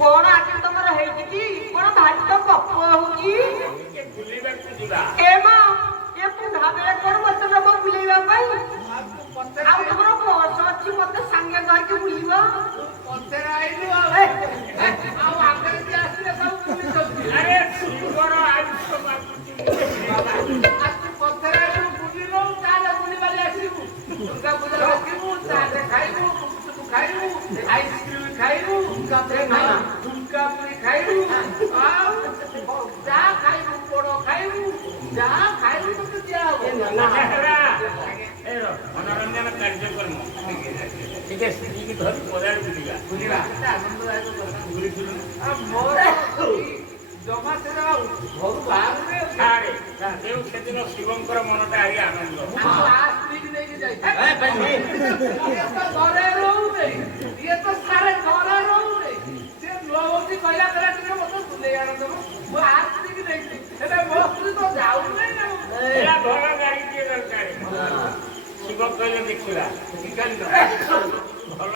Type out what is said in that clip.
କଣ ଆଜି ତମର ହେଇଛି କି? କଣ ଭାରି ତ ଗପ ହଉଛି? ଏ ମା ଏ ବୁଢା ବେଳେ କଣ ମତେ ଦେବ ବୁଲେଇବା ପାଇଁ? ଆଉ ତମର ବସ ଅଛି ମତେ ସାଙ୍ଗେ ଧରିକି ବୁଲିବ? आइसक्रीम खाइबू झुमका पुरी खाइबू जा खाइबू पोड़ खाइबू जा खाइबू तो दिया मनोरंजन कार्यक्रम ठीक है धरी पदार बुलिया जमा से घर बाहर सेदिन शिवंकर मनटा आगे आनंद घरे रोने ये तो सारे घरे रोने से लोग कहला करा कि मत सुने यार तुम वो आज की नहीं एटा बस तो जाऊ नहीं ना एला घोड़ा गाड़ी के दरकार शिव कहले देखिला